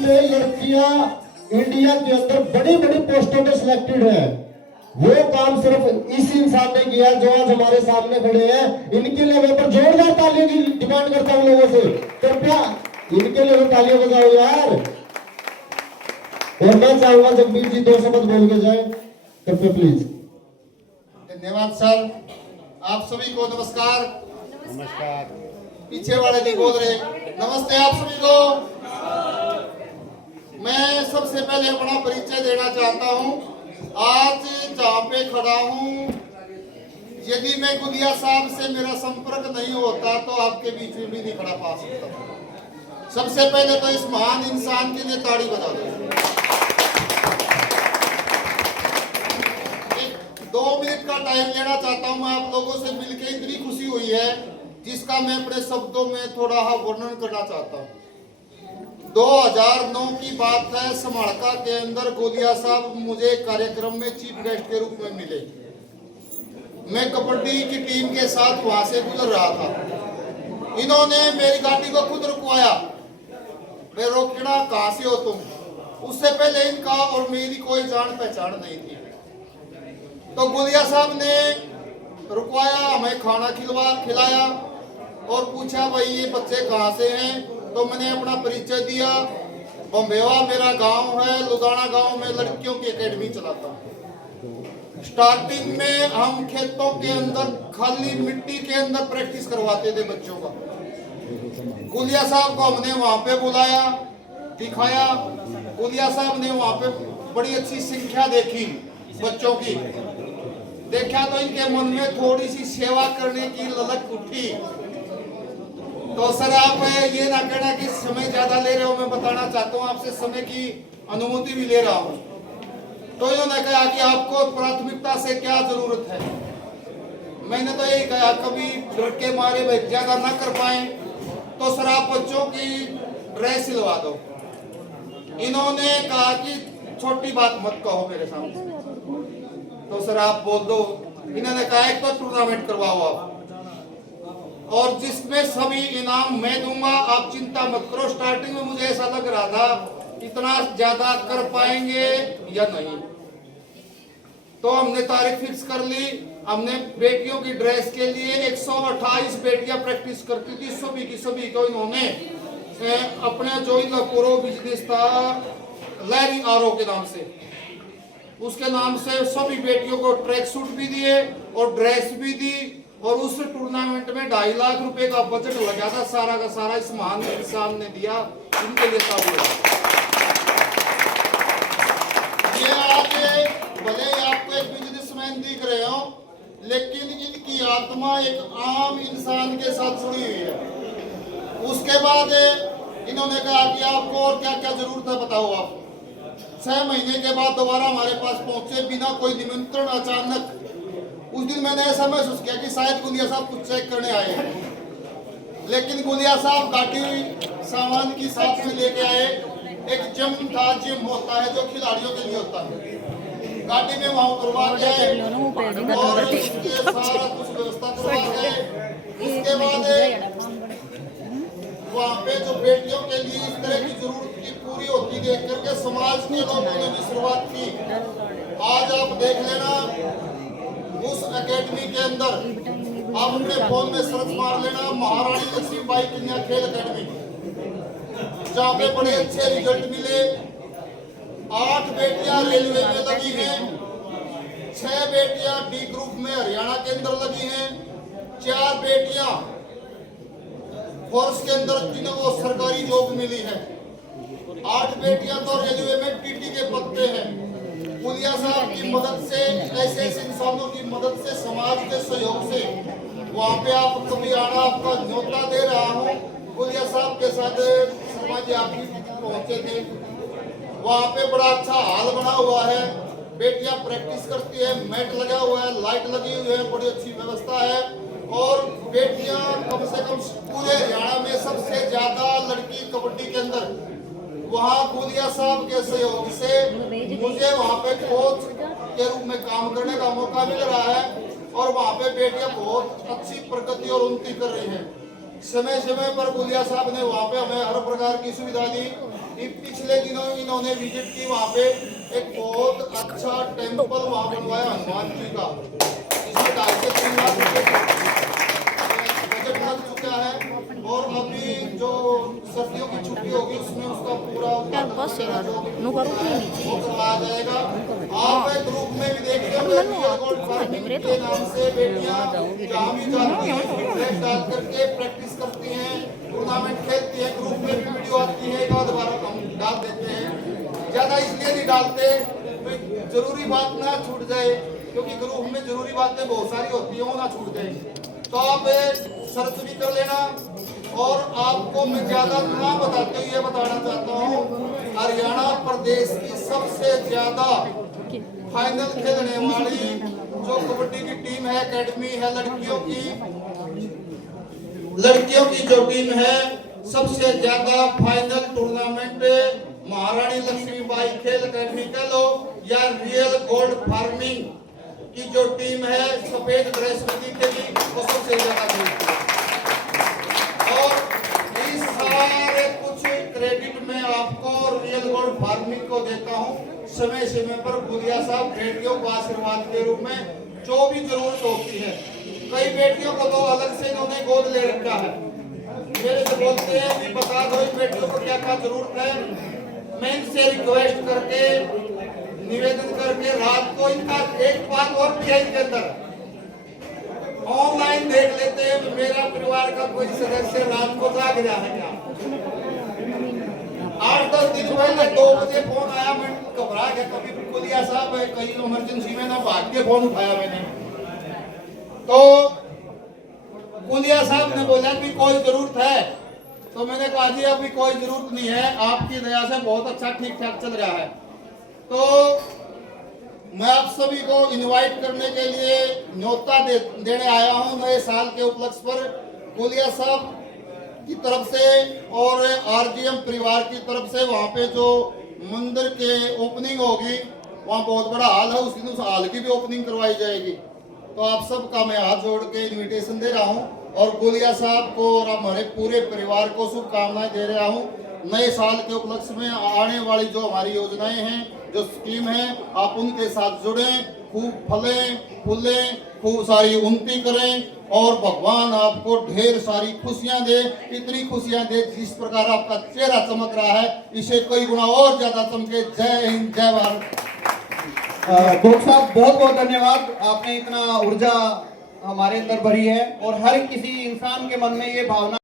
जिसमें लड़कियां इंडिया के अंदर बड़ी बड़ी पोस्टों पे सिलेक्टेड है, वो काम सिर्फ इस इंसान ने किया जो आज हमारे सामने खड़े हैं। इनके लिए मैं पर जोरदार तालियों की डिमांड करता हूं लोगों से, कृपया इनके लिए तालियां बजाओ यार। और मैं चाहूंगा जगबीर जी 2 शब्द बोल के जाए, कृपया प्लीज। धन्यवाद सर। आप सभी को नमस्कार। नमस्कार। पीछे वाले नहीं बोल रहे, नमस्ते आप सभी को। मैं सबसे पहले अपना परिचय देना चाहता हूं। आज जहां पे खड़ा हूं, यदि मैं गुलिया साहब से मेरा संपर्क नहीं होता तो आपके बीच में भी नहीं खड़ा पा सकता। सबसे पहले तो इस महान इंसान के लिए ताड़ी बजा दो। 2 मिनट का टाइम लेना चाहता हूं। मैं आप लोगों से मिलकर इतनी खुशी हुई है जिसका मैं अपने शब्दों में थोड़ा वर्णन करना चाहता हूं। 2009 की बात है, समाड़का के अंदर गोलिया साहब मुझे कार्यक्रम में चीफ गेस्ट के रूप में मिले। मैं कबड्डी की टीम के साथ वहां से गुजर रहा था। इन्होंने मेरी गाड़ी को खुद रुकवाया। मैं रोकना, कहां से हो तुम? उससे पहले इनका और मेरी कोई जान पहचान नहीं थी। तो गोलिया साहब ने रुकवाया, हमें खाना खिलाया और पूछा भाई ये बच्चे कहाँ से हैं? तो मैंने अपना परिचय दिया। बम्बेवा मेरा गांव है, लुधियाना गांव में लड़कियों की एकेडमी चलाता हूँ। स्टार्टिंग में हम खेतों के अंदर खाली मिट्टी के अंदर प्रैक्टिस करवाते थे बच्चों का। गोलिया साहब को हमने वहां पे बुलाया, दिखाया। गोलिया साहब ने वहां पे बड़ी अच्छी संख्या देखी बच्चों की। देखा तो इनके मन में थोड़ी सी सेवा करने की ललक उठी। तो सर आप ये ना कहना कि समय ज्यादा ले रहे हो, मैं बताना चाहता हूँ आपसे समय की अनुमति भी ले रहा हूँ। तो इन्होंने कहा कि आपको प्राथमिकता से क्या जरूरत है। मैंने तो यही कहा कभी डर के मारे ज्यादा ना कर पाए तो सर आप बच्चों की ड्रेस सिलवा दो। इन्होंने कहा कि छोटी बात मत कहो मेरे सामने। तो सर आप बोल दो। इन्होंने कहा एक तो टूर्नामेंट करवाओ आप, और जिसमें सभी इनाम मैं दूंगा, आप चिंता मत करो। स्टार्टिंग में मुझे ऐसा लग रहा था इतना ज्यादा कर पाएंगे या नहीं। तो हमने तारीख फिक्स कर ली। हमने बेटियों की ड्रेस के लिए 128 बेटियां प्रैक्टिस करती थी, सभी की सभी को इन्होंने अपने जो इनका पूरा बिजनेस था लहरिंग आरओ के नाम से, उसके नाम से सभी बेटियों को ट्रैक सूट भी दिए और ड्रेस भी दी। और उस टूर्नामेंट में 2.5 लाख रुपए का बजट लगा था, सारा का सारा इस महान इंसान ने दिया। इनके लिए ये आगे भले ही आपको एक बिजनेसमैन दिख रहे हो, लेकिन इनकी आत्मा एक आम इंसान के साथ जुड़ी हुई है। उसके बाद इन्होंने कहा कि आपको और क्या क्या जरूरत है बताओ आप। 6 महीने के बाद दोबारा हमारे पास पहुंचे बिना कोई निमंत्रण, अचानक। उस दिन मैंने ऐसा महसूस किया कि शायद गुलिया साहब कुछ चेक करने आए हैं, लेकिन गुलिया साहब गाड़ी सामान की साथ में लेके आए। एक जिम था, जिम होता है जो खिलाड़ियों के लिए होता है। गाड़ी में वहां उतरवा के आए और सारा कुछ व्यवस्था करवा के उसके बाद वहाँ पे जो बेटियों के लिए इस तरह की जरूरत की पूरी होती देख करके समाज के लोगों ने भी शुरुआत की। आज आप देख लेना उस एकेडमी के अंदर, आप अपने फोन में सर्च मार लेना महारानी लक्ष्मीबाई कन्या खेल एकेडमी, जहाँ पे बड़े अच्छे रिजल्ट मिले। 8 बेटियां रेलवे में लगी हैं, 6 बेटियां डी ग्रुप में हरियाणा के अंदर लगी हैं, 4 बेटियां फोर्स के अंदर जिनको सरकारी जॉब मिली है, 8 बेटियां तो रेलवे में टीटी के पत्ते हैं। गुलिया साहब की मदद से, ऐसे इंसानों की मदद से, समाज के सहयोग से वहाँ पे आप कभी आना, आपका न्योता दे रहा हूँ। गुलिया साहब के साथ शर्मा जी आप भी पहुंचे थे। वहाँ पे बड़ा अच्छा हाल बना हुआ है, बेटियां प्रैक्टिस करती है, मैट लगा हुआ है, लाइट लगी हुई है, बड़ी अच्छी व्यवस्था है। और बेटियां कम से कम पूरे हरियाणा में सबसे ज्यादा लड़की कबड्डी के अंदर, वहाँ गुलिया साहब के सहयोग से मुझे वहाँ पे कोच के रूप में काम करने का मौका मिल रहा है। और वहाँ पे बेटियां बहुत अच्छी प्रगति और उन्नति कर रही हैं। समय समय पर गुलिया साहब ने वहाँ पे हमें हर प्रकार की सुविधा दी। कि पिछले दिनों इन्होंने विजिट की, वहाँ पे एक बहुत अच्छा टेम्पल वहाँ बनवाया हनुमान जी का, इसमें 2.5 से 3 लाख रुपए बजट लग चुका है। और अभी जो सर्दियों की छुट्टी होगी उसमें उसका पूरा वो करवाया जाएगा। आप ग्रुप में भी देखते होंगे के नाम से बेटियां जहाँ भी जाती हैं ड्रेस डाल करके प्रैक्टिस करती हैं, टूर्नामेंट खेलती हैं, ग्रुप में भी वीडियो आती है, दोबारा हम डाल देते हैं। ज्यादा इसलिए नहीं डालते जरूरी बात ना छूट जाए, क्योंकि ग्रुप में जरूरी बातें बहुत सारी होती है, वो ना छूट जाए। तो आप सर्च भी कर लेना। और आपको मैं ज्यादा ना बताते हुए बताना चाहता हूँ, हरियाणा प्रदेश की सबसे ज्यादा फाइनल खेलने वाली जो कबड्डी की टीम है, एकेडमी है लड़कियों की जो टीम है, सबसे ज्यादा फाइनल टूर्नामेंट महारानी लक्ष्मीबाई खेल अकेडमी कह लो या रियल गोल्ड फार्मिंग की जो टीम है सफेद ड्रेस में जीतेगी, वो सबसे ज्यादा जीतेगी। और इस सारे कुछ क्रेडिट मैं आपको रियल गोल्ड फार्मिंग को देता हूँ। समय समय पर गुलिया साहब बेटियों को आशीर्वाद के रूप में जो भी जरूरत होती है, कई बेटियों को तो अलग से इन्होंने गोद ले रखा है, मेरे से बोलते हैं कि बता दो इन बेटियों को क्या क्या जरूरत है। मैं इनसे रिक्वेस्ट करके निवेदन करके रात को इनका एक बात और भी है, इनके अंदर ऑनलाइन देख लेते हैं मेरा परिवार का कोई सदस्य रात को जाग रहा है क्या। 8-10 दिन पहले 2 बजे फोन आया, मैं घबरा गया, कभी कुलिया साहब है कहीं इमरजेंसी में ना भाग के फोन उठाया मैंने, तो कुलिया साहब ने बोला कि कोई जरूरत है, तो मैंने कहा जी अभी कोई जरूरत नहीं है, आपकी दया से बहुत अच्छा ठीक ठाक चल रहा है। तो मैं आप सभी को इनवाइट करने के लिए न्योता देने आया हूं नए साल के उपलक्ष्य पर, कुलिया साहब की तरफ से और आरजीएम परिवार की तरफ से। वहां पे जो मंदिर के ओपनिंग होगी, वहां बहुत बड़ा हॉल है, उस हॉल की भी ओपनिंग करवाई जाएगी। तो आप सबका मैं हाथ जोड़ के इन्विटेशन दे रहा हूं और गुलिया साहब को और हमारे पूरे परिवार को शुभकामनाएं दे रहा हूं। नए साल के उपलक्ष्य में आने वाली जो हमारी योजनाएं हैं, जो स्कीम है, आप उनके साथ जुड़ें, खूब फलें फूलें, खूब सारी उन्नति करें और भगवान आपको ढेर सारी खुशियां दे, इतनी खुशियां दे जिस प्रकार आपका चेहरा चमक रहा है इसे कई गुना और ज्यादा चमके। जय हिंद, जय भारत। डॉक्टर साहब बहुत बहुत धन्यवाद, आपने इतना ऊर्जा हमारे अंदर भरी है और हर किसी इंसान के मन में ये भावना